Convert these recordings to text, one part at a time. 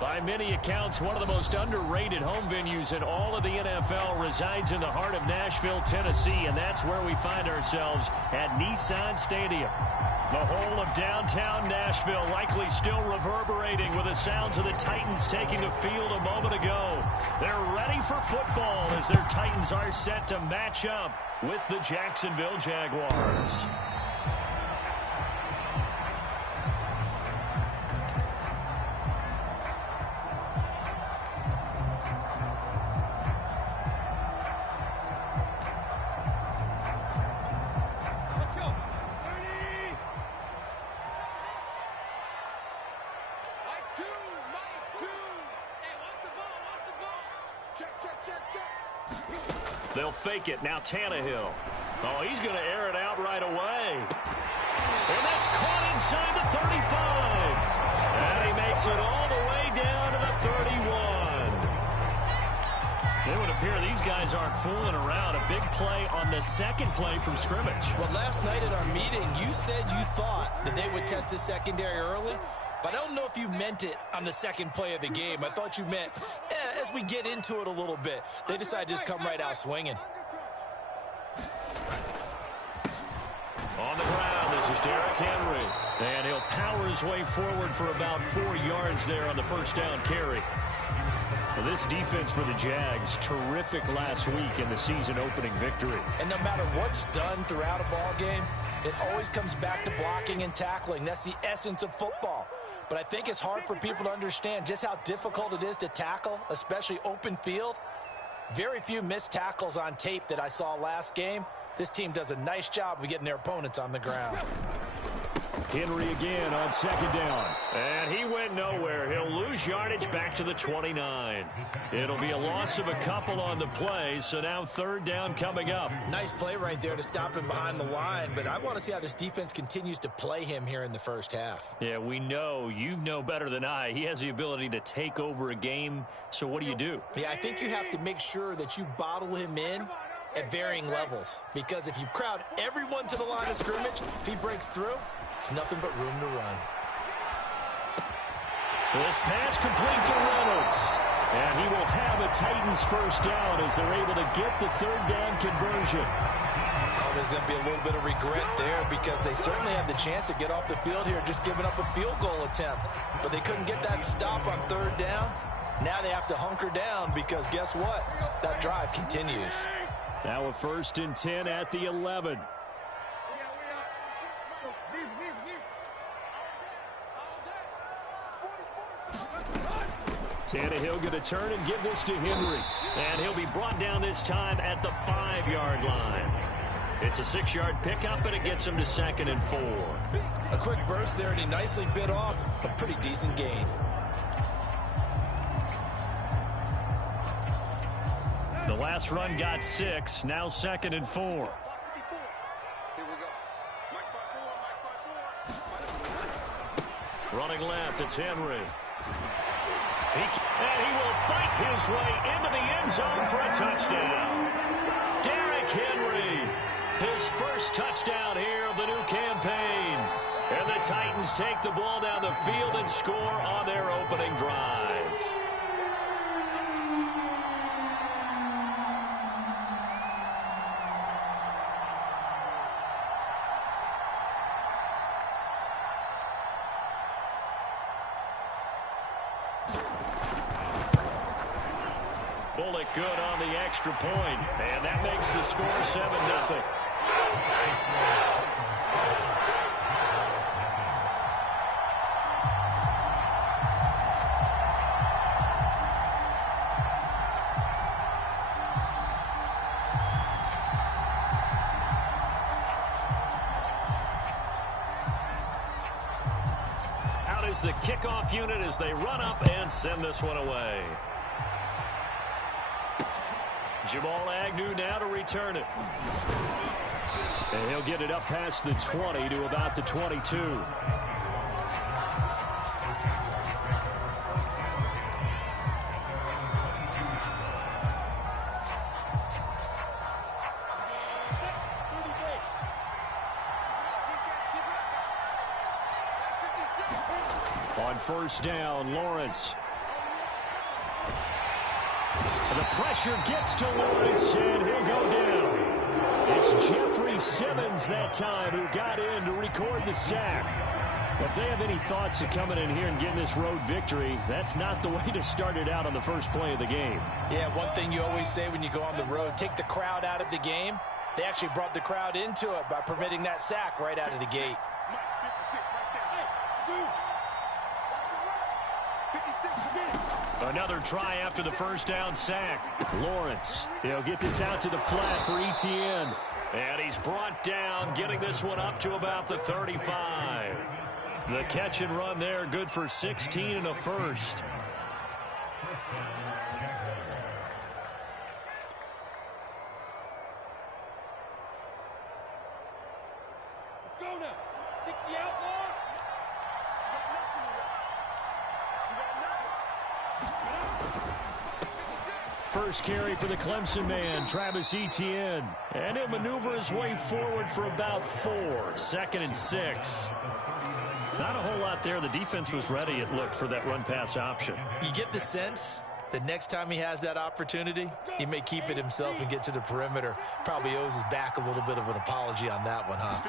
By many accounts, one of the most underrated home venues in all of the NFL resides in the heart of Nashville, Tennessee, and that's where we find ourselves at Nissan Stadium. The whole of downtown Nashville likely still reverberating with the sounds of the Titans taking the field a moment ago. They're ready for football as their Titans are set to match up with the Jacksonville Jaguars. They'll fake it. Now Tannehill. Oh, he's going to air it out right away. And that's caught inside the 35. And he makes it all the way down to the 31. It would appear these guys aren't fooling around. A big play on the second play from scrimmage. Well, last night at our meeting, you said you thought that they would test the secondary early. But I don't know if you meant it on the second play of the game. I thought you meant, as we get into it a little bit, they decided to just come right out swinging. On the ground, this is Derrick Henry. And he'll power his way forward for about 4 yards there on the first down carry. Well, this defense for the Jags, terrific last week in the season-opening victory. And no matter what's done throughout a ball game, it always comes back to blocking and tackling. That's the essence of football. But I think it's hard for people to understand just how difficult it is to tackle, especially open field. Very few missed tackles on tape that I saw last game. This team does a nice job of getting their opponents on the ground. Henry again on second down. And he went nowhere. He'll lose yardage back to the 29. It'll be a loss of a couple on the play, so now third down coming up. Nice play right there to stop him behind the line, but I want to see how this defense continues to play him here in the first half. Yeah, we know. You know better than I. He has the ability to take over a game, so what do? Yeah, I think you have to make sure that you bottle him in at varying levels, because if you crowd everyone to the line of scrimmage, if he breaks through, it's nothing but room to run. This pass complete to Reynolds. And he will have a Titans first down as they're able to get the third down conversion. Oh, there's going to be a little bit of regret there because they certainly had the chance to get off the field here, just giving up a field goal attempt. But they couldn't get that stop on third down. Now they have to hunker down because guess what? That drive continues. Now a 1st and 10 at the 11. Tannehill going to turn and give this to Henry. And he'll be brought down this time at the 5-yard line. It's a 6-yard pickup, and it gets him to 2nd and 4. A quick burst there, and he nicely bit off a pretty decent gain. The last run got 6, now 2nd and 4. Running left, it's Henry. And he will fight his way into the end zone for a touchdown. Derrick Henry, his first touchdown here of the new campaign. And the Titans take the ball down the field and score on their opening drive. Bullock good on the extra point, and that makes the score 7-0. Out is the kickoff unit as they run up and send this one away. Jamal Agnew now to return it. And he'll get it up past the 20 to about the 22. On first down, Lawrence. The pressure gets to Lawrence, and he'll go down. It's Jeffrey Simmons that time who got in to record the sack. If they have any thoughts of coming in here and getting this road victory, that's not the way to start it out on the first play of the game. Yeah, one thing you always say when you go on the road, take the crowd out of the game. They actually brought the crowd into it by permitting that sack right out of the gate. Another try after the first down sack. Lawrence, he'll get this out to the flat for Etienne. And he's brought down, getting this one up to about the 35. The catch and run there, good for 16 and a first. Let's go now. 60 outlaw. First carry for the Clemson man, Travis Etienne. And he'll maneuver his way forward for about 4. 2nd and 6. Not a whole lot there. The defense was ready, it looked, for that run-pass option. You get the sense that next time he has that opportunity, he may keep it himself and get to the perimeter. Probably owes his back a little bit of an apology on that one, huh?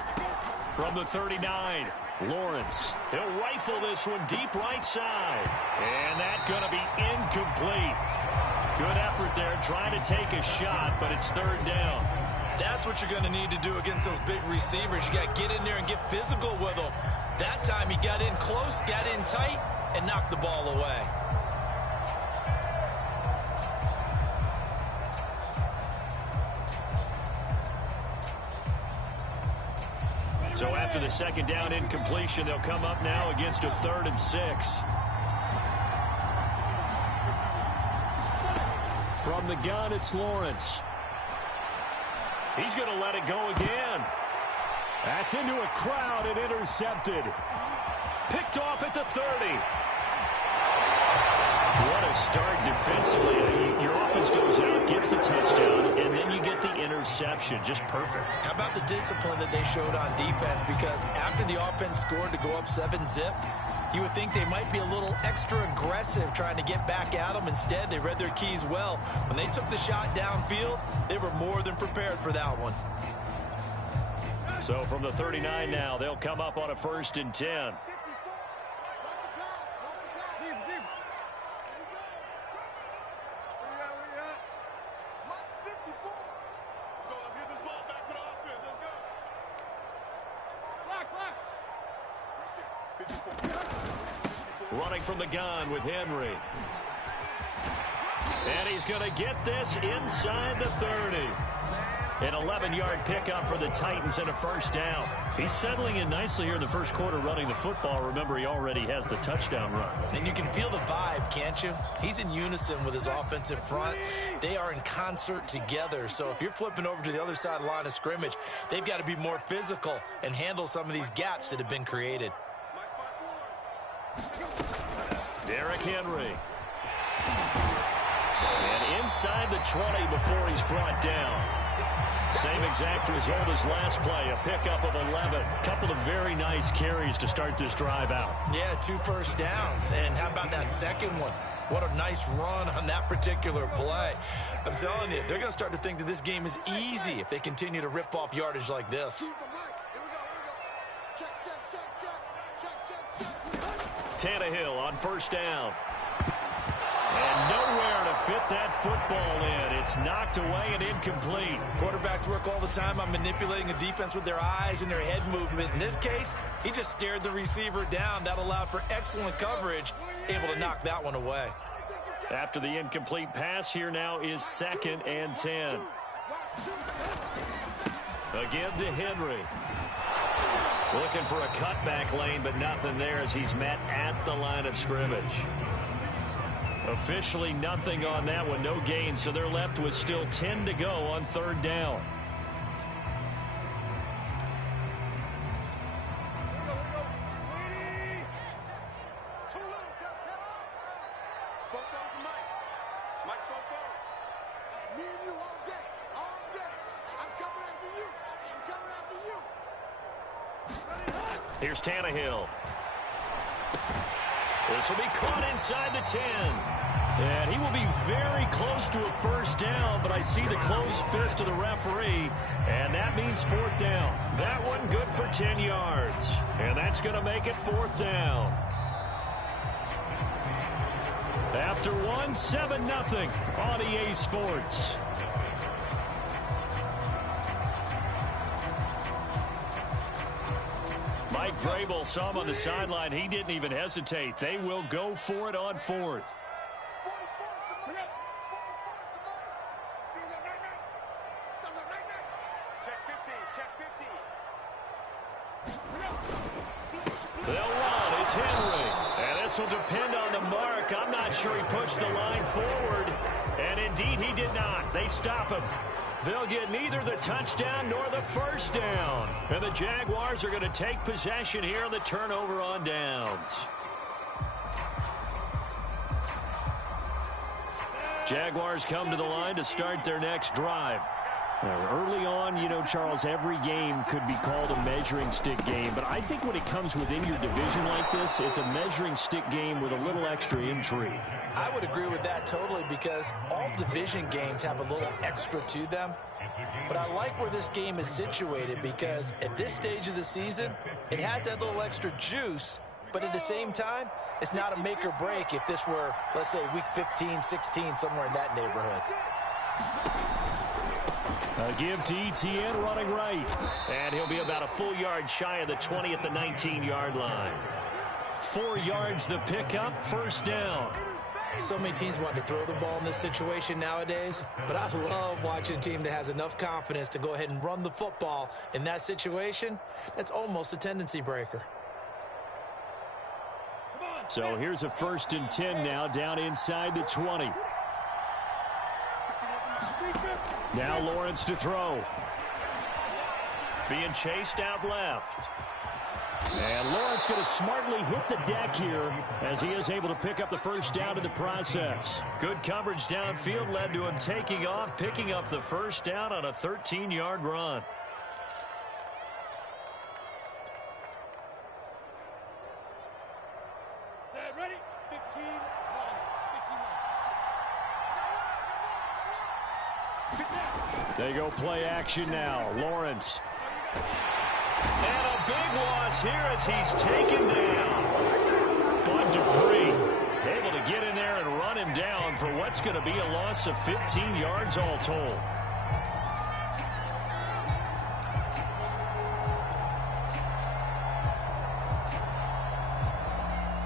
From the 39, Lawrence. He'll rifle this one deep right side. And that's going to be incomplete. Good effort there, trying to take a shot, but it's 3rd down. That's what you're going to need to do against those big receivers. You got to get in there and get physical with them. That time he got in close, got in tight, and knocked the ball away. So after the 2nd down incompletion, they'll come up now against a 3rd and 6. From the gun, it's Lawrence. He's going to let it go again. That's into a crowd and intercepted. Picked off at the 30. What a start defensively. Your offense goes out, gets the touchdown, and then you get the interception. Just perfect. How about the discipline that they showed on defense? Because after the offense scored to go up 7-zip, you would think they might be a little extra aggressive trying to get back at them. Instead, they read their keys well. When they took the shot downfield, they were more than prepared for that one. So from the 39 now, they'll come up on a 1st and 10. Running from the gun with Henry. And he's going to get this inside the 30. An 11-yard pickup for the Titans and a 1st down. He's settling in nicely here in the first quarter running the football. Remember, he already has the touchdown run. And you can feel the vibe, can't you? He's in unison with his offensive front. They are in concert together. So if you're flipping over to the other side of the line of scrimmage, they've got to be more physical and handle some of these gaps that have been created. Derrick Henry. And inside the 20 before he's brought down. Same exact result as last play, a pickup of 11. Couple of very nice carries to start this drive out. Yeah, 2 first downs. And how about that second one? What a nice run on that particular play. I'm telling you, they're going to start to think that this game is easy if they continue to rip off yardage like this. Tannehill on 1st down. And nowhere to fit that football in. It's knocked away and incomplete. Quarterbacks work all the time on manipulating a defense with their eyes and their head movement. In this case, he just stared the receiver down. That allowed for excellent coverage, able to knock that one away. After the incomplete pass, here now is 2nd and 10. Again to Henry. Looking for a cutback lane, but nothing there as he's met at the line of scrimmage. Officially nothing on that one, no gain, so they're left with still 10 to go on 3rd down. Here's Tannehill. This will be caught inside the 10. And he will be very close to a first down, but I see the closed fist of the referee, and that means fourth down. That one good for 10 yards, and that's going to make it fourth down. After one, 7-0 on EA Sports. Mike Vrabel saw him on the sideline. He didn't even hesitate. They will go for it on fourth. They'll run. It's Henry. And this will depend on the mark. I'm not sure he pushed the line forward. And indeed, he did not. They stop him. They'll get neither the touchdown nor the first down. And the Jaguars are going to take possession here on the turnover on downs. Jaguars come to the line to start their next drive. Early on, you know, Charles, every game could be called a measuring stick game. But I think when it comes within your division like this, it's a measuring stick game with a little extra intrigue. I would agree with that totally because all division games have a little extra to them. But I like where this game is situated because at this stage of the season, it has that little extra juice. But at the same time, it's not a make or break if this were, let's say, week 15, 16, somewhere in that neighborhood. A give to Etienne running right. And he'll be about a full yard shy of the 20 at the 19-yard line. 4 yards the pickup, first down. So many teams want to throw the ball in this situation nowadays, but I love watching a team that has enough confidence to go ahead and run the football in that situation. That's almost a tendency breaker. So here's a 1st and 10 now down inside the 20. Now Lawrence to throw. Being chased out left. And Lawrence going to smartly hit the deck here as he is able to pick up the first down in the process. Good coverage downfield led to him taking off, picking up the first down on a 13-yard run. Set, ready? 15, 1. 15, 1. They go play action now. Lawrence. And a big loss here as he's taken down. Bud Dupree able to get in there and run him down for what's going to be a loss of 15 yards all told.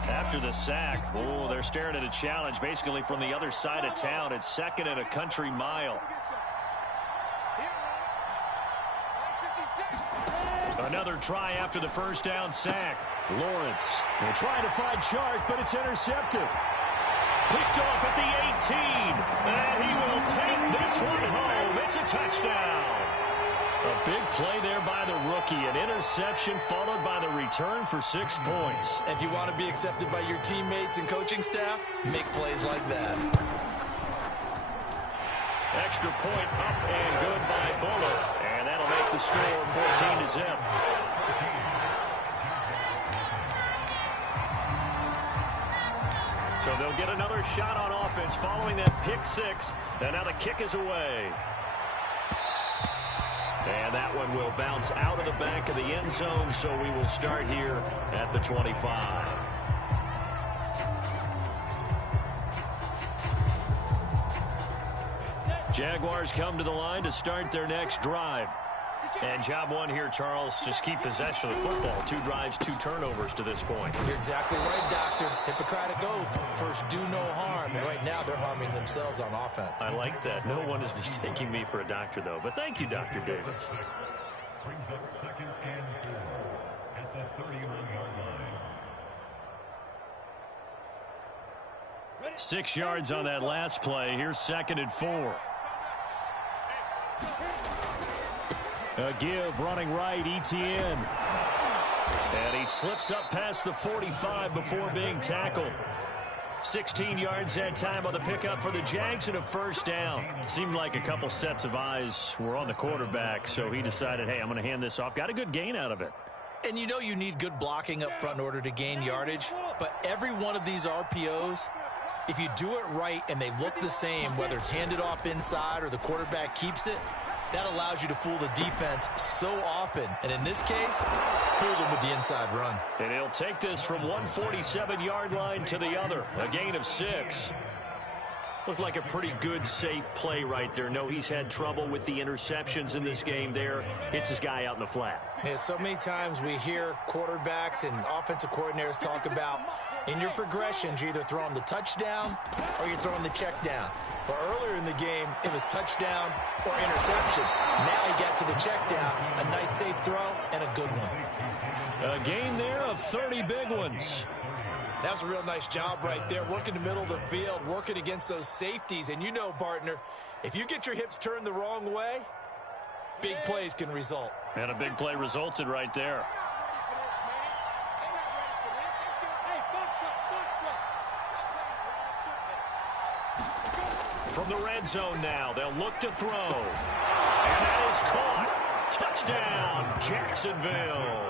After the sack, oh, they're staring at a challenge basically from the other side of town. It's 2nd and a country mile. Another try after the first down sack. Lawrence will try to find Chark, but it's intercepted. Picked off at the 18. And he will take this one home. It's a touchdown. A big play there by the rookie. An interception followed by the return for 6 points. If you want to be accepted by your teammates and coaching staff, make plays like that. Extra point up and good by Bullock. And that'll make the score 14-0. So they'll get another shot on offense following that pick 6. And now the kick is away. And that one will bounce out of the back of the end zone, so we will start here at the 25. Jaguars come to the line to start their next drive. And job one here, Charles, just keep possession of the football. 2 drives, 2 turnovers to this point. You're exactly right, Doctor. Hippocratic oath. First, do no harm. And right now, they're harming themselves on offense. I like that. No one is mistaking me for a doctor, though. But thank you, Dr. Davis. Brings up 2nd and 4 at the 31-yard line. 6 yards on that last play. Here's 2nd and 4. A give running right, Etienne. And he slips up past the 45 before being tackled. 16 yards that time on the pickup for the Jags and a first down. Seemed like a couple sets of eyes were on the quarterback, so he decided, hey, I'm going to hand this off. Got a good gain out of it. And you know you need good blocking up front in order to gain yardage, but every one of these RPOs If you do it right and they look the same, whether it's handed off inside or the quarterback keeps it, that allows you to fool the defense so often. And in this case, fooled them with the inside run. And he'll take this from one 47-yard line to the other. A gain of 6. Looked like a pretty good, safe play right there. No, he's had trouble with the interceptions in this game there. Hits his guy out in the flat. Yeah, so many times we hear quarterbacks and offensive coordinators talk about in your progressions, you're either throwing the touchdown or you're throwing the check down. But earlier in the game, it was touchdown or interception. Now he got to the check down. A nice, safe throw and a good one. A gain there of 30 big ones. That's a real nice job right there, working the middle of the field, working against those safeties. And you know, partner, if you get your hips turned the wrong way, big plays can result. And a big play resulted right there. From the red zone now, they'll look to throw. And that is caught. Touchdown, Jacksonville.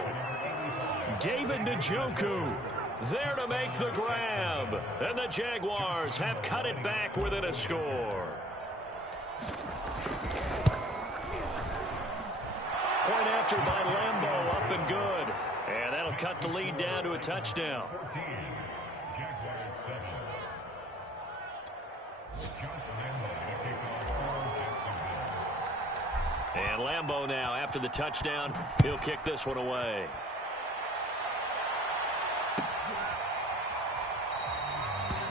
David Njoku there to make the grab. And the Jaguars have cut it back within a score. Point after by Lambeau, up and good. And that'll cut the lead down to a touchdown. And Lambeau now, after the touchdown, he'll kick this one away.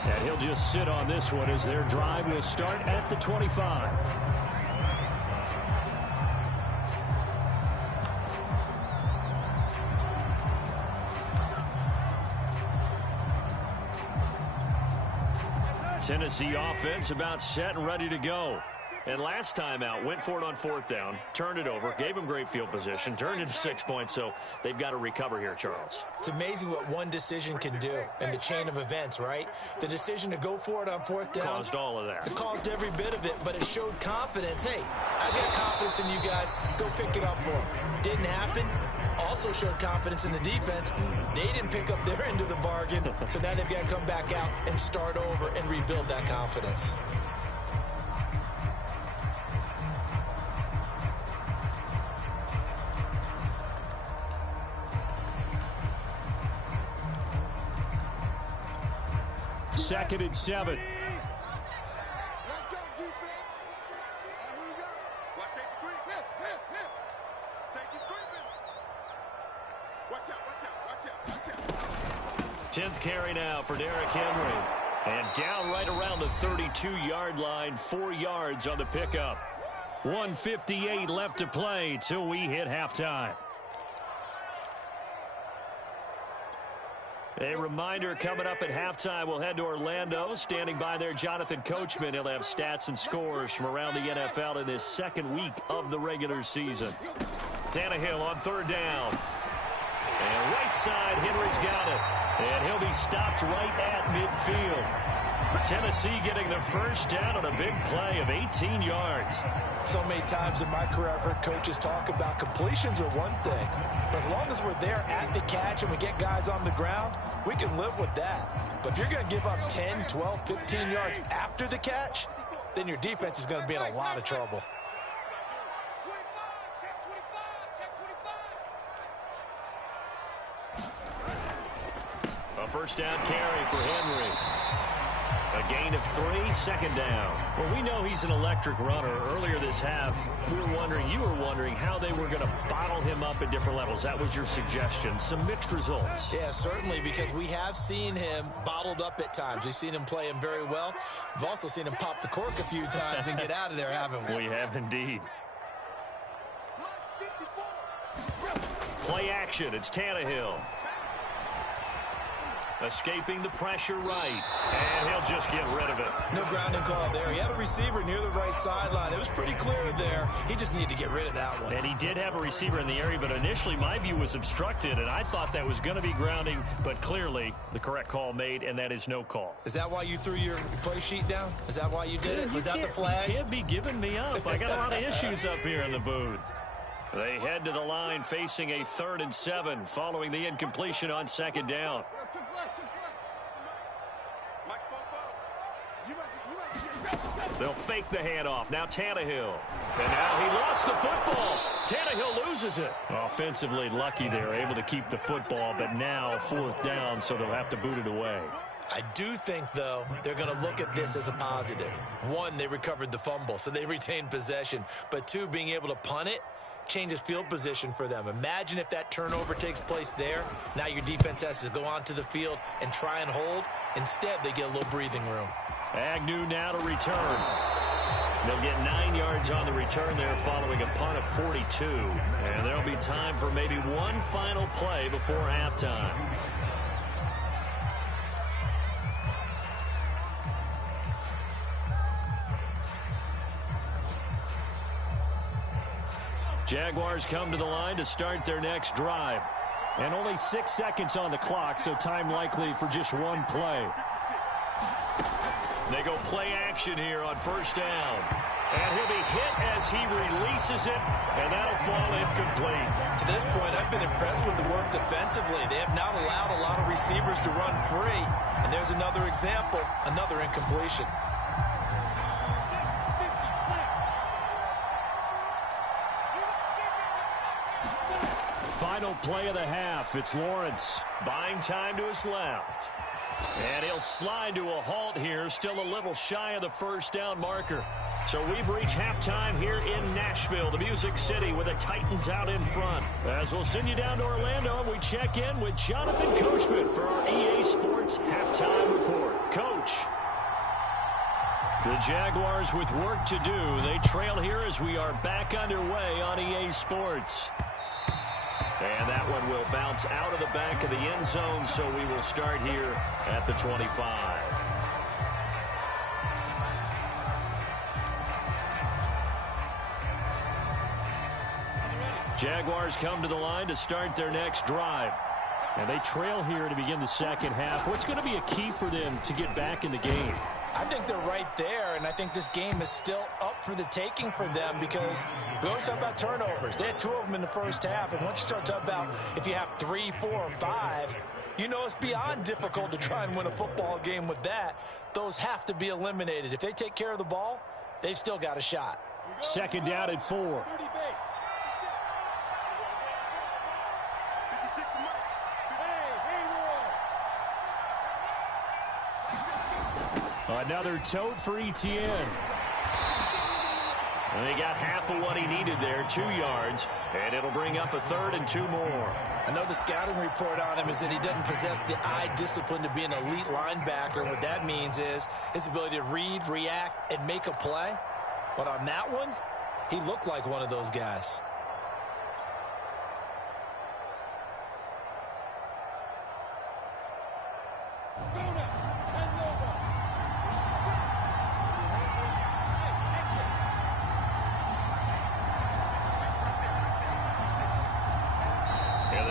And he'll just sit on this one as their drive will start at the 25. Tennessee offense about set and ready to go. And last time out, went for it on 4th down, turned it over, gave them great field position, turned into 6 points, so they've got to recover here, Charles. It's amazing what one decision can do in the chain of events, right? The decision to go for it on 4th down. Caused all of that. It caused every bit of it, but it showed confidence. Hey, I've got confidence in you guys. Go pick it up for them. Didn't happen. Also showed confidence in the defense. They didn't pick up their end of the bargain, so now they've got to come back out and start over and rebuild that confidence. Second and 7. Let's go, defense. Here we go. Watch safety creep. Safety's creeping. Watch out. 10th carry now for Derrick Henry. And down right around the 32-yard line, 4 yards on the pickup. 1:58 left to play till we hit halftime. A reminder coming up at halftime, we'll head to Orlando. Standing by there, Jonathan Coachman. He'll have stats and scores from around the NFL in this second week of the regular season. Tannehill on 3rd down. And right side, Henry's got it. And he'll be stopped right at midfield. Tennessee getting the first down on a big play of 18 yards. So many times in my career, I've heard coaches talk about completions are one thing. But as long as we're there at the catch and we get guys on the ground, we can live with that. But if you're going to give up 10, 12, 15 yards after the catch, then your defense is going to be in a lot of trouble. A first down carry for Henry. A gain of 3, 2nd down. Well, we know he's an electric runner. Earlier this half, you were wondering how they were going to bottle him up at different levels. That was your suggestion. Some mixed results. Yeah, certainly, because we have seen him bottled up at times. We've seen him play him very well. We've also seen him pop the cork a few times and get out of there, haven't we? We have indeed. Play action. It's Tannehill. Escaping the pressure right. And he'll just get rid of it. No grounding call there. He had a receiver near the right sideline. It was pretty clear there. He just needed to get rid of that one. And he did have a receiver in the area, but initially my view was obstructed, and I thought that was going to be grounding, but clearly the correct call made, and that is no call. Is that why you threw your play sheet down? Is that why you did it? Was that the flag? You can't be giving me up. I got a lot of issues up here in the booth. They head to the line facing a 3rd and 7 following the incompletion on 2nd down. They'll fake the handoff. Now Tannehill. And now he lost the football. Tannehill loses it. Offensively lucky they're able to keep the football, but now 4th down, so they'll have to boot it away. I do think, though, they're going to look at this as a positive. 1, they recovered the fumble, so they retained possession. But 2, being able to punt it changes field position for them. Imagine if that turnover takes place there. Now your defense has to go onto the field and try and hold. Instead, they get a little breathing room. Agnew now to return. They'll get 9 yards on the return there following a punt of 42. And there'll be time for maybe one final play before halftime. Jaguars come to the line to start their next drive. And only 6 seconds on the clock, so time likely for just one play. They go play action here on 1st down. And he'll be hit as he releases it, and that'll fall incomplete. To this point, I've been impressed with the work defensively. They have not allowed a lot of receivers to run free. And there's another example, another incompletion. Final play of the half. It's Lawrence. Buying time to his left. And he'll slide to a halt here. Still a little shy of the 1st down marker. So we've reached halftime here in Nashville, the Music City, with the Titans out in front. As we'll send you down to Orlando, and we check in with Jonathan Coachman for our EA Sports Halftime Report. Coach. The Jaguars with work to do. They trail here as we are back underway on EA Sports. And that one will bounce out of the back of the end zone, so we will start here at the 25. Jaguars come to the line to start their next drive. And they trail here to begin the second half. What's going to be a key for them to get back in the game? I think they're right there, and I think this game is still up for the taking for them because we always talk about turnovers. They had 2 of them in the first half, and once you start talking about if you have 3, 4, or 5, you know it's beyond difficult to try and win a football game with that. Those have to be eliminated. If they take care of the ball, they've still got a shot. 2nd down and 4. Another tote for Etienne. And they got half of what he needed there, 2 yards, and it'll bring up a 3rd and 2 more. I know the scouting report on him is that he doesn't possess the eye discipline to be an elite linebacker, and what that means is his ability to read, react, and make a play. But on that one, he looked like one of those guys.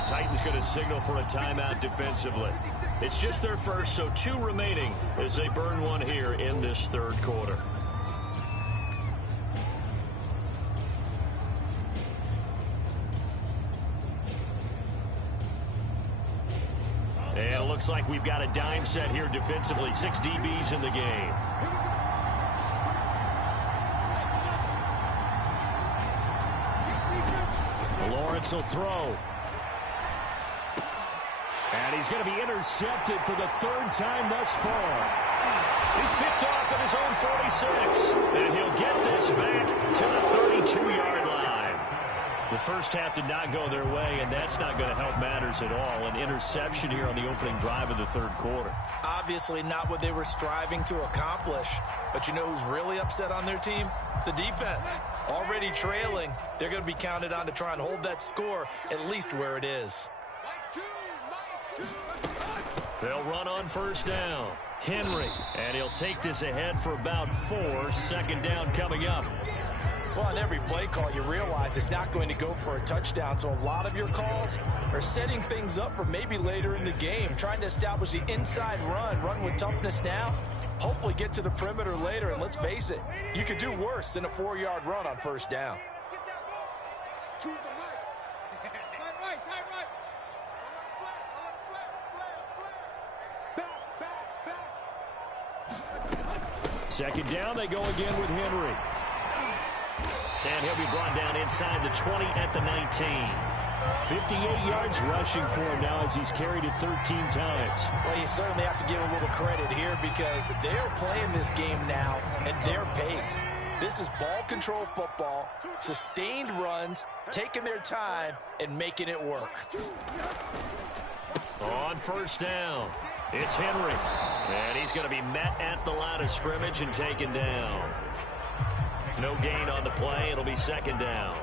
Titans going to signal for a timeout defensively. It's just their first, so 2 remaining as they burn one here in this 3rd quarter. And it looks like we've got a dime set here defensively. 6 DBs in the game. Lawrence will throw. And he's going to be intercepted for the 3rd time thus far. He's picked off at his own 46. And he'll get this back to the 32-yard line. The first half did not go their way, and that's not going to help matters at all. An interception here on the opening drive of the 3rd quarter. Obviously not what they were striving to accomplish. But you know who's really upset on their team? The defense. Already trailing. They're going to be counted on to try and hold that score at least where it is. They'll run on 1st down. Henry, and he'll take this ahead for about 4. 2nd down coming up. Well, on every play call, you realize it's not going to go for a touchdown, so a lot of your calls are setting things up for maybe later in the game, trying to establish the inside run with toughness now, hopefully get to the perimeter later, and let's face it, you could do worse than a 4-yard run on 1st down. Second down, they go again with Henry. And he'll be brought down inside the 20 at the 19. 58 yards rushing for him now as he's carried it 13 times. Well, you certainly have to give a little credit here because they're playing this game now at their pace. This is ball control football, sustained runs, taking their time, and making it work. On first down, it's Henry. And he's going to be met at the line of scrimmage and taken down. No gain on the play. It'll be second down.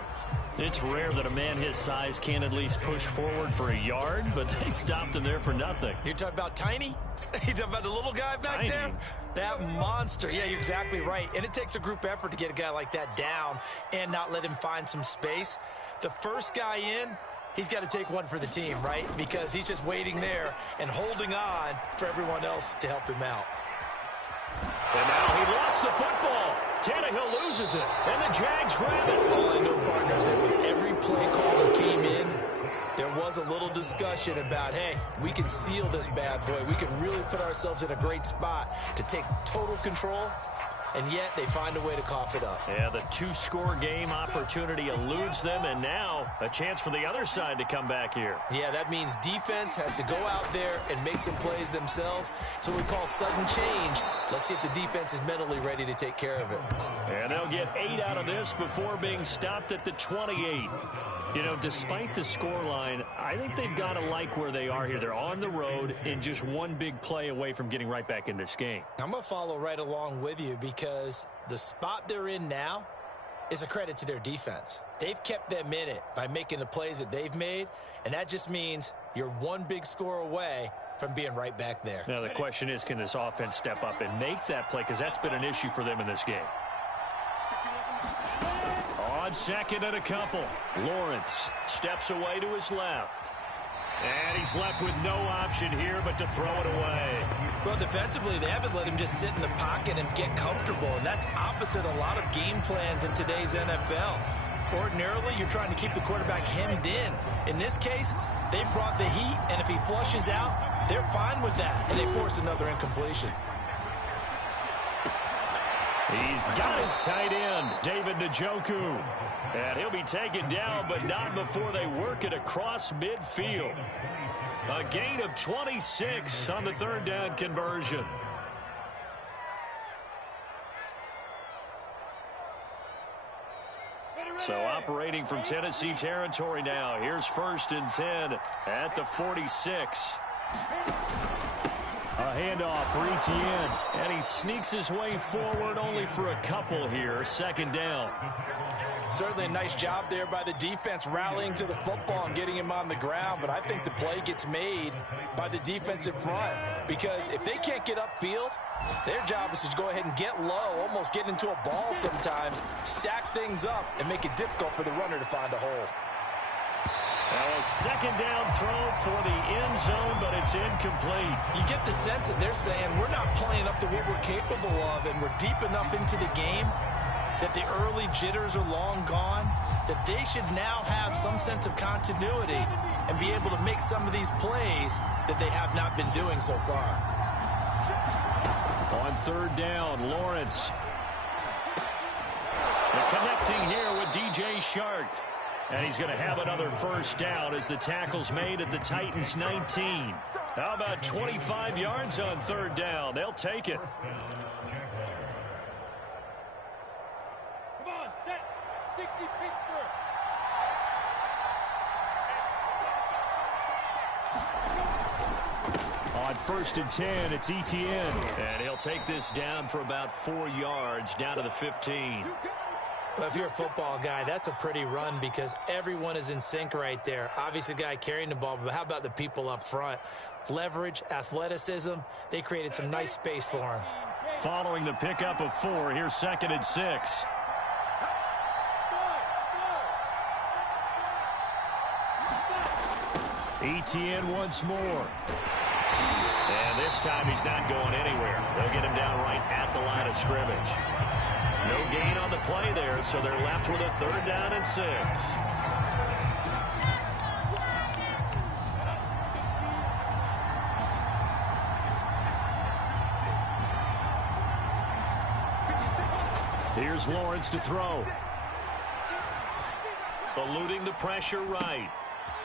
It's rare that a man his size can at least push forward for a yard, but they stopped him there for nothing. You're talking about Tiny? You're talking about the little guy back there? That monster. Yeah, you're exactly right. And it takes a group effort to get a guy like that down and not let him find some space. The first guy in, he's got to take one for the team, right? Because he's just waiting there and holding on for everyone else to help him out. And now he lost the football. Tannehill loses it, and the Jags grab it. All I know, partners, that with every play call that came in, there was a little discussion about, hey, we can seal this bad boy. We can really put ourselves in a great spot to take total control, and yet they find a way to cough it up. Yeah, the two-score game opportunity eludes them, and now a chance for the other side to come back here. Yeah, that means defense has to go out there and make some plays themselves. So we call sudden change. Let's see if the defense is mentally ready to take care of it. And they'll get 8 out of this before being stopped at the 28. You know, despite the scoreline, I think they've got to like where they are here. They're on the road and just one big play away from getting right back in this game. I'm going to follow right along with you because the spot they're in now is a credit to their defense. They've kept them in it by making the plays that they've made, and that just means you're one big score away from being right back there. Now, the question is, can this offense step up and make that play? Because that's been an issue for them in this game. On second and a couple, Lawrence steps away to his left. And he's left with no option here but to throw it away. Well, defensively, they haven't let him just sit in the pocket and get comfortable, and that's opposite a lot of game plans in today's NFL. Ordinarily, you're trying to keep the quarterback hemmed in. In this case, they brought the heat, and if he flushes out, they're fine with that, and they force another incompletion. He's got his tight end, David Njoku. And he'll be taken down, but not before they work it across midfield. A gain of 26 on the third down conversion. So operating from Tennessee territory now. Here's 1st and 10 at the 46. A handoff for Etienne, and he sneaks his way forward only for a couple here. Second down. Certainly a nice job there by the defense rallying to the football and getting him on the ground, but I think the play gets made by the defensive front because if they can't get upfield, their job is to go ahead and get low, almost get into a ball sometimes, stack things up, and make it difficult for the runner to find a hole. Well, a second down throw for the end zone, but it's incomplete. You get the sense that they're saying we're not playing up to what we're capable of, and we're deep enough into the game that the early jitters are long gone, that they should now have some sense of continuity and be able to make some of these plays that they have not been doing so far. On third down, Lawrence. And connecting here with DJ Shark. And he's going to have another first down as the tackle's made at the Titans' 19. How about 25 yards on third down? They'll take it. Come on, set. 60 Pittsburgh. On 1st and 10, it's Etienne. And he'll take this down for about 4 yards, down to the 15. Well, if you're a football guy, that's a pretty run because everyone is in sync right there. Obviously, the guy carrying the ball, but how about the people up front? Leverage, athleticism, they created some nice space for him. Following the pickup of 4, here's 2nd and 6. Etienne once more. And this time he's not going anywhere. They'll get him down right at the line of scrimmage. No gain on the play there, so they're left with a 3rd down and 6. Here's Lawrence to throw. Eluding the pressure right.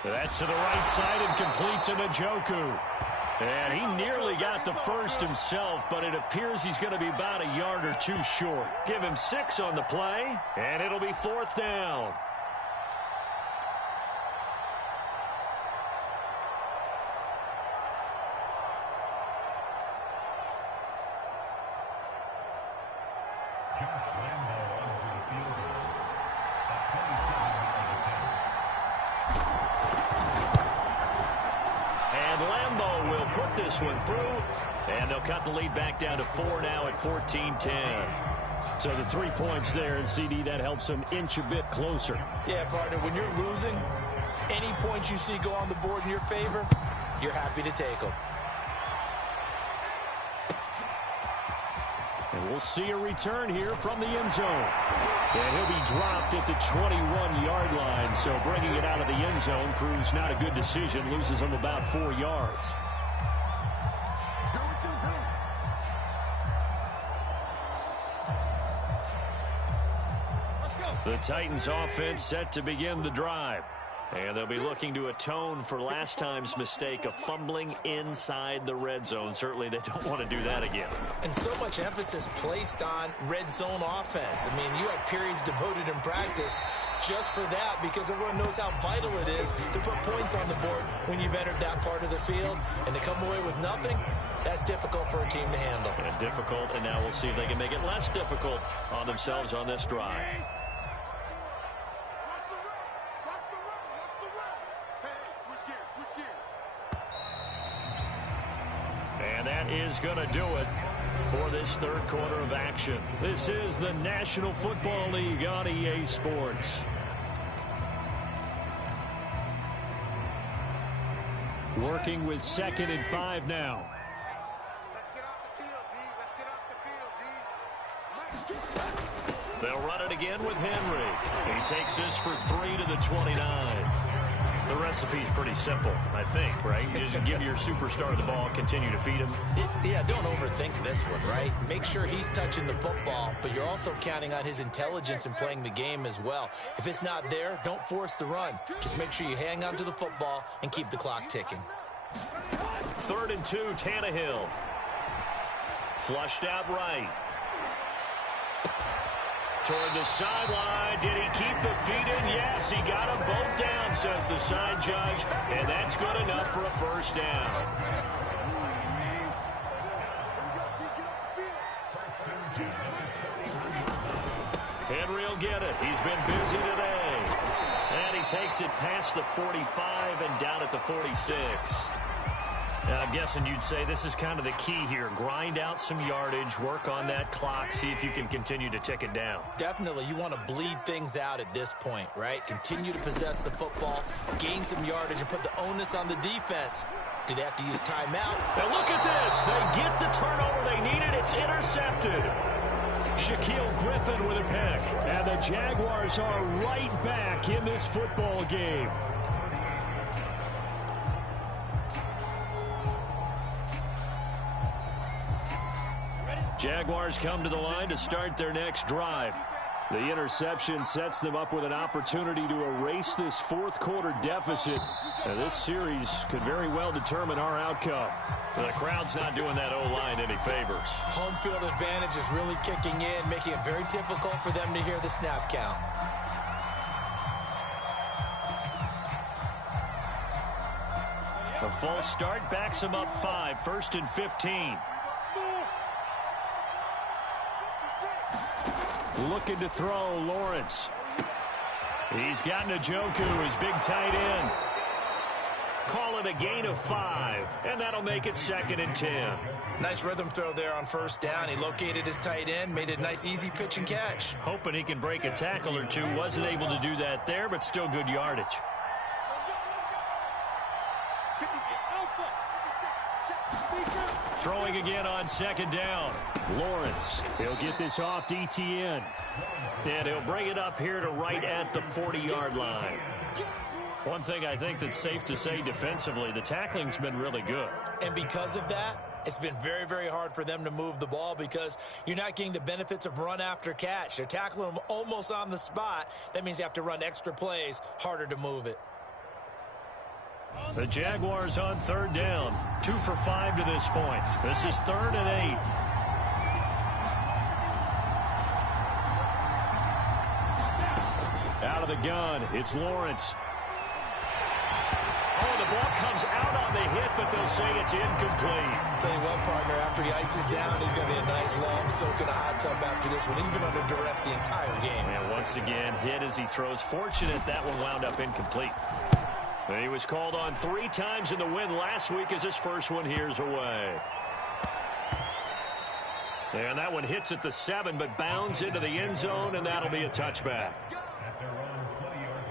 That's to the right side and complete to Njoku. And he nearly got the first himself, but it appears he's going to be about a yard or two short. Give him 6 on the play, and it'll be 4th down. This one through, and they'll cut the lead back down to 4 now at 14-10. So the 3 points there, and CD, that helps them inch a bit closer. Yeah, partner, when you're losing, any points you see go on the board in your favor, you're happy to take them. And we'll see a return here from the end zone. And he'll be dropped at the 21-yard line, so bringing it out of the end zone proves not a good decision, loses him about 4 yards. The Titans offense set to begin the drive. And they'll be looking to atone for last time's mistake of fumbling inside the red zone. Certainly they don't want to do that again. And so much emphasis placed on red zone offense. I mean, you have periods devoted in practice just for that because everyone knows how vital it is to put points on the board when you've entered that part of the field. And to come away with nothing, that's difficult for a team to handle. And difficult, and now we'll see if they can make it less difficult on themselves on this drive. And that is going to do it for this third quarter of action. This is the National Football League on EA Sports. Working with 2nd and 5 now. Let's get off the field, D. Let's get off the field, D. They'll run it again with Henry. He takes this for 3 to the 29. The recipe's pretty simple, I think, right? You just give your superstar the ball, continue to feed him. Yeah, don't overthink this one, right? Make sure he's touching the football, but you're also counting on his intelligence in playing the game as well. If it's not there, don't force the run. Just make sure you hang on to the football and keep the clock ticking. 3rd and 2, Tannehill. Flushed out right. Toward the sideline. Did he keep the feet in? Yes, he got them both down, says the side judge, and that's good enough for a first down. Henry will get it. He's been busy today. And he takes it past the 45 and down at the 46. Now, I'm guessing you'd say this is kind of the key here. Grind out some yardage, work on that clock, see if you can continue to tick it down. Definitely. You want to bleed things out at this point, right? Continue to possess the football, gain some yardage, and put the onus on the defense. Do they have to use timeout? Now look at this. They get the turnover they needed. It's intercepted. Shaquille Griffin with a pick. And the Jaguars are right back in this football game. Jaguars come to the line to start their next drive. The interception sets them up with an opportunity to erase this fourth quarter deficit. Now, this series could very well determine our outcome. The crowd's not doing that O-line any favors. Home field advantage is really kicking in, making it very difficult for them to hear the snap count. A false start backs them up 5, 1st and 15. Looking to throw, Lawrence. He's got Njoku, his big tight end. Call it a gain of 5, and that'll make it 2nd and 10. Nice rhythm throw there on first down. He located his tight end, made it a nice easy pitch and catch. Hoping he can break a tackle or two. Wasn't able to do that there, but still good yardage. Throwing again on 2nd down. Lawrence, he'll get this off to Etienne. And he'll bring it up here to right at the 40-yard line. One thing I think that's safe to say defensively, the tackling's been really good. And because of that, It's been very, very hard for them to move the ball because you're not getting the benefits of run after catch. They're tackling them almost on the spot. That means you have to run extra plays, harder to move it. The Jaguars on third down. 2 for 5 to this point. This is 3rd and 8. Out of the gun, it's Lawrence. Oh, the ball comes out on the hit, but they'll say it's incomplete. Tell you what, partner, after he ices down, he's going to be a nice long soak in a hot tub after this one. He's been under duress the entire game. And once again, hit as he throws. Fortunate that one wound up incomplete. He was called on 3 times in the win last week as his first one here's away. And that one hits at the 7, but bounds into the end zone, and that'll be a touchback. At their own 20-yard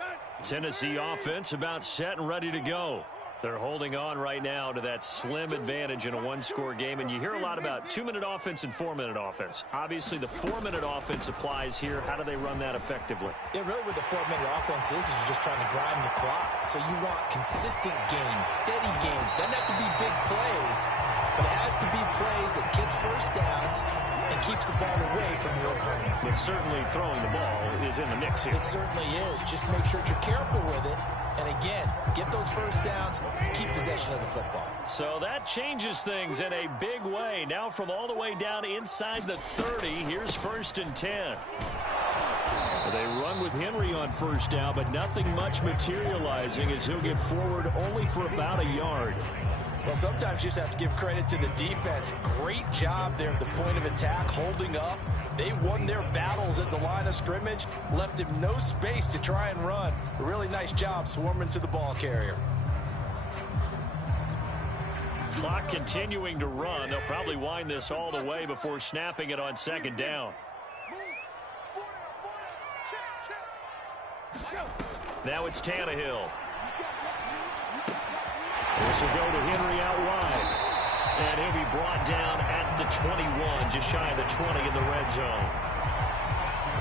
line. Tennessee offense about set and ready to go. They're holding on right now to that slim advantage in a one-score game, and you hear a lot about 2-minute offense and 4-minute offense. Obviously, the 4-minute offense applies here. How do they run that effectively? Yeah, really what the 4-minute offense is you're just trying to grind the clock. So you want consistent gains, steady gains. Doesn't have to be big plays, but it has to be plays that gets first downs and keeps the ball away from your opponent. But certainly throwing the ball is in the mix here. It certainly is. Just make sure that you're careful with it. And again, get those first downs, keep possession of the football. So that changes things in a big way. Now from all the way down inside the 30, here's 1st and 10. They run with Henry on first down, but nothing much materializing as he'll get forward only for about a yard. Well, sometimes you just have to give credit to the defense. Great job there at the point of attack, holding up. They won their battles at the line of scrimmage, left him no space to try and run. A really nice job swarming to the ball carrier. Clock continuing to run. They'll probably wind this all the way before snapping it on 2nd down. Now it's Tannehill. This will go to Henry out wide. And he'll be brought down at the 21, just shy of the 20 in the red zone.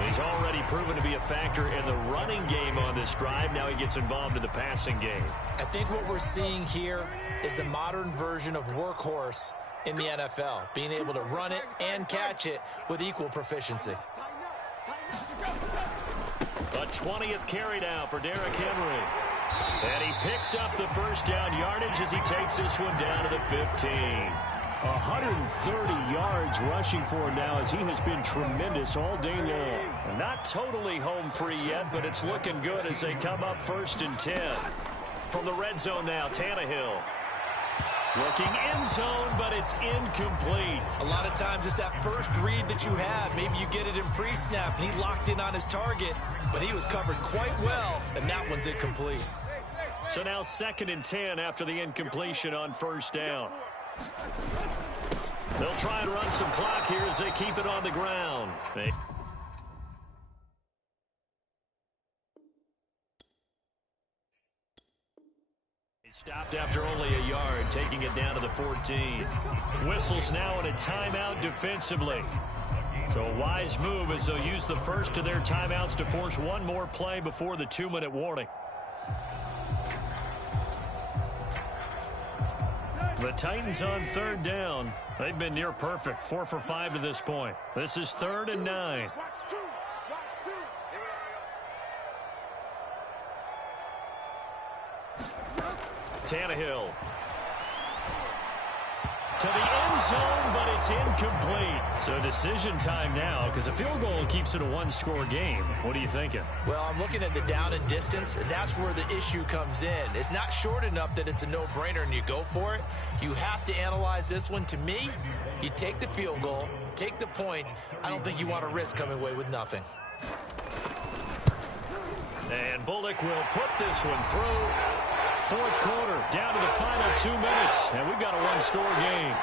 He's already proven to be a factor in the running game on this drive. Now he gets involved in the passing game. I think what we're seeing here is the modern version of workhorse in the NFL, being able to run it and catch it with equal proficiency. A 20th carry down for Derrick Henry. And he picks up the first down yardage as he takes this one down to the 15. 130 yards rushing for him now as he has been tremendous all day long. Not totally home free yet, but it's looking good as they come up 1st and 10. From the red zone now, Tannehill. Looking end zone, but it's incomplete. A lot of times it's that first read that you have. Maybe you get it in pre-snap, and he locked in on his target, but he was covered quite well, and that one's incomplete. So now 2nd and 10 after the incompletion on first down. They'll try and run some clock here as they keep it on the ground. He stopped after only a yard, taking it down to the 14. Whistles now in a timeout defensively. So a wise move as they'll use the first of their timeouts to force one more play before the 2-minute warning. The Titans on 3rd down. They've been near perfect. 4 for 5 to this point. This is 3rd and 9. Tannehill. To the end zone, but it's incomplete. So decision time now because a field goal keeps it a one-score game. What are you thinking? Well, I'm looking at the down and distance, and that's where the issue comes in. It's not short enough that it's a no-brainer and you go for it. You have to analyze this one. To me, you take the field goal, take the points. I don't think you want to risk coming away with nothing. And Bullock will put this one through. 4th quarter, down to the final 2 minutes, and we've got a one-score game.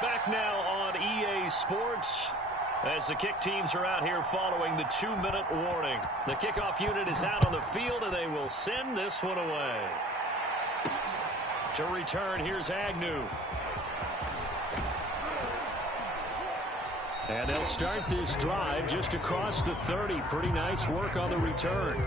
Back now on EA Sports as the kick teams are out here following the 2-minute warning. The kickoff unit is out on the field, and they will send this one away. To return, here's Agnew. And they'll start this drive just across the 30. Pretty nice work on the return.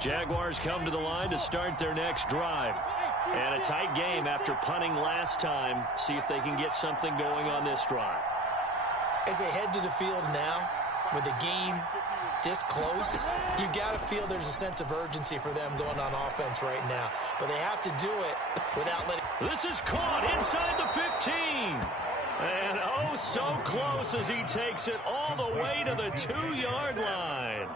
Jaguars come to the line to start their next drive. And a tight game after punting last time. See if they can get something going on this drive. As they head to the field now, with the game this close, you've got to feel there's a sense of urgency for them going on offense right now. But they have to do it without letting... This is caught inside the 15. And oh, so close as he takes it all the way to the 2-yard line.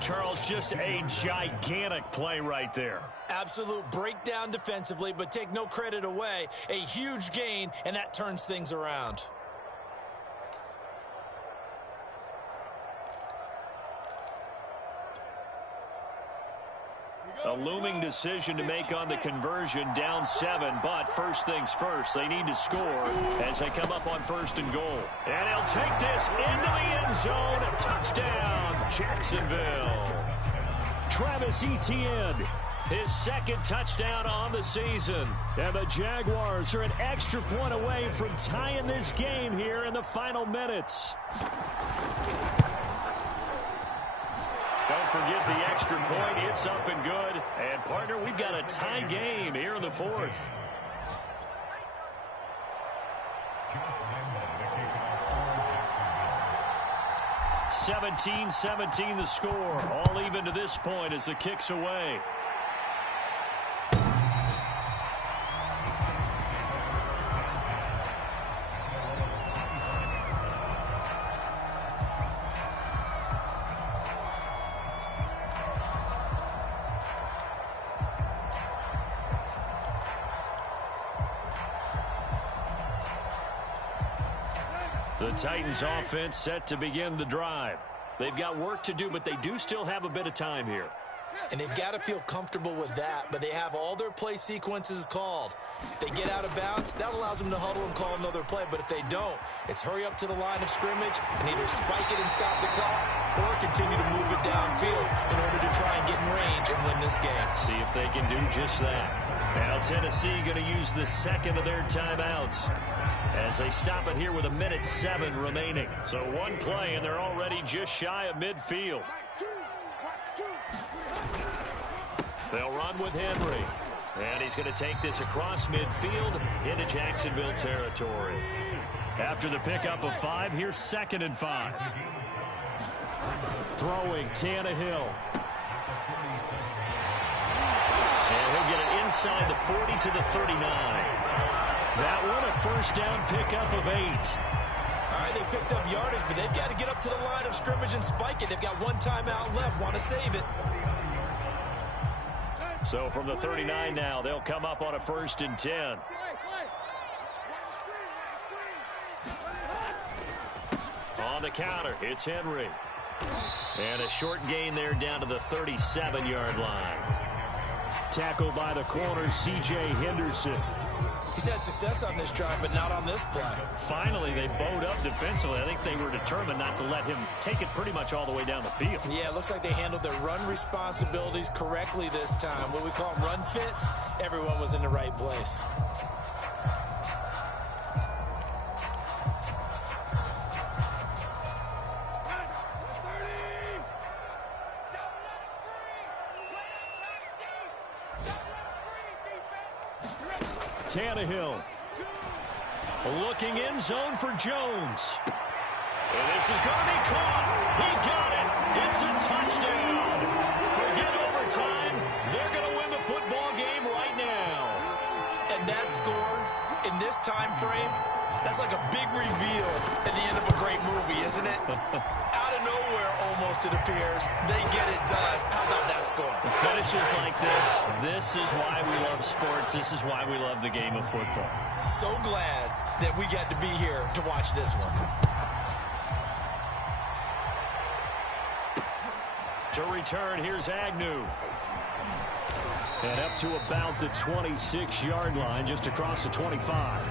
Charles, just a gigantic play right there. Absolute breakdown defensively, but take no credit away. A huge gain, and that turns things around. A looming decision to make on the conversion, down 7, but first things first, they need to score as they come up on 1st and goal. And he'll take this into the end zone. Touchdown, Jacksonville. Travis Etienne, his 2nd touchdown on the season. And the Jaguars are an extra point away from tying this game here in the final minutes. Don't forget the extra point. It's up and good. And, partner, we've got a tie game here in the 4th. (17-17) the score. All even to this point as the kick's away. The Titans offense set to begin the drive. They've got work to do, but they do still have a bit of time here. And they've got to feel comfortable with that, but they have all their play sequences called. If they get out of bounds, that allows them to huddle and call another play, but if they don't, it's hurry up to the line of scrimmage and either spike it and stop the clock or continue to move it downfield in order to try and get in range and win this game. See if they can do just that. Now Tennessee going to use the 2nd of their timeouts as they stop it here with 1:07 remaining. So one play and they're already just shy of midfield. They'll run with Henry. And he's going to take this across midfield into Jacksonville territory. After the pickup of 5, here's 2nd and 5. Throwing Tannehill. And he'll get it inside the 40 to the 39. That one a first down pickup of 8. All right, they picked up yardage, but they've got to get up to the line of scrimmage and spike it. They've got one timeout left. Want to save it. So from the 39 now, they'll come up on a 1st and 10. On the counter, it's Henry. And a short gain there down to the 37-yard line. Tackled by the corner, C.J. Henderson. He's had success on this drive, but not on this play. Finally, they bowed up defensively. I think they were determined not to let him take it pretty much all the way down the field. Yeah, it looks like they handled their run responsibilities correctly this time. What we call them run fits, everyone was in the right place. Tannehill. Looking in zone for Jones. And this is going to be caught. He got it. It's a touchdown. Forget overtime. They're going to win the football game right now. And that score in this time frame, that's like a big reveal at the end of a great movie, isn't it? Out of nowhere, almost, it appears. They get it done. How about that score? Finishes like this is why we love sports. This is why we love the game of football. So glad that we got to be here to watch this one. To return, here's Agnew. And up to about the 26-yard line, just across the 25.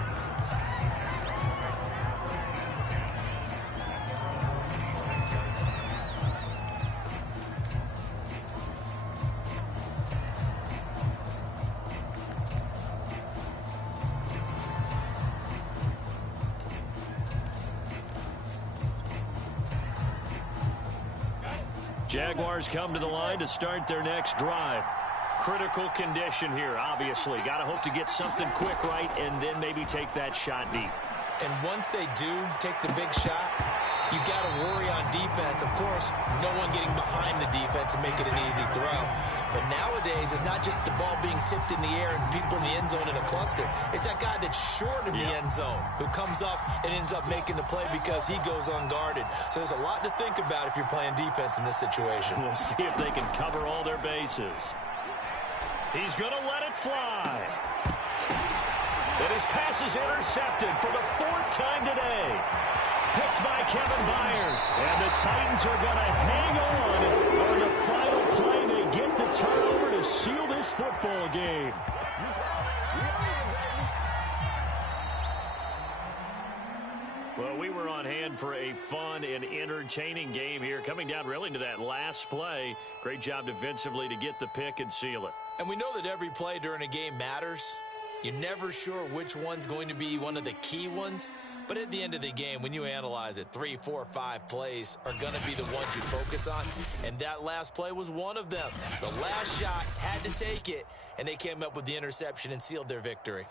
Jaguars come to the line to start their next drive. Critical condition here, obviously. Got to hope to get something quick right and then maybe take that shot deep. And once they do take the big shot, you got to worry on defense. Of course, no one getting behind the defense and make it an easy throw. But nowadays, it's not just the ball being tipped in the air and people in the end zone in a cluster. It's that guy that's short of the end zone who comes up and ends up making the play because he goes unguarded. So there's a lot to think about if you're playing defense in this situation. We'll see if they can cover all their bases. He's going to let it fly. And his pass is intercepted for the 4th time today. Picked by Kevin Byard. And the Titans are going to hang on the final play. They get the turnover to seal this football game. Well, we were on hand for a fun and entertaining game here. Coming down really to that last play. Great job defensively to get the pick and seal it. And we know that every play during a game matters. You're never sure which one's going to be one of the key ones. But at the end of the game, when you analyze it, 3, 4, 5 plays are going to be the ones you focus on. And that last play was one of them. The last shot had to take it, and they came up with the interception and sealed their victory.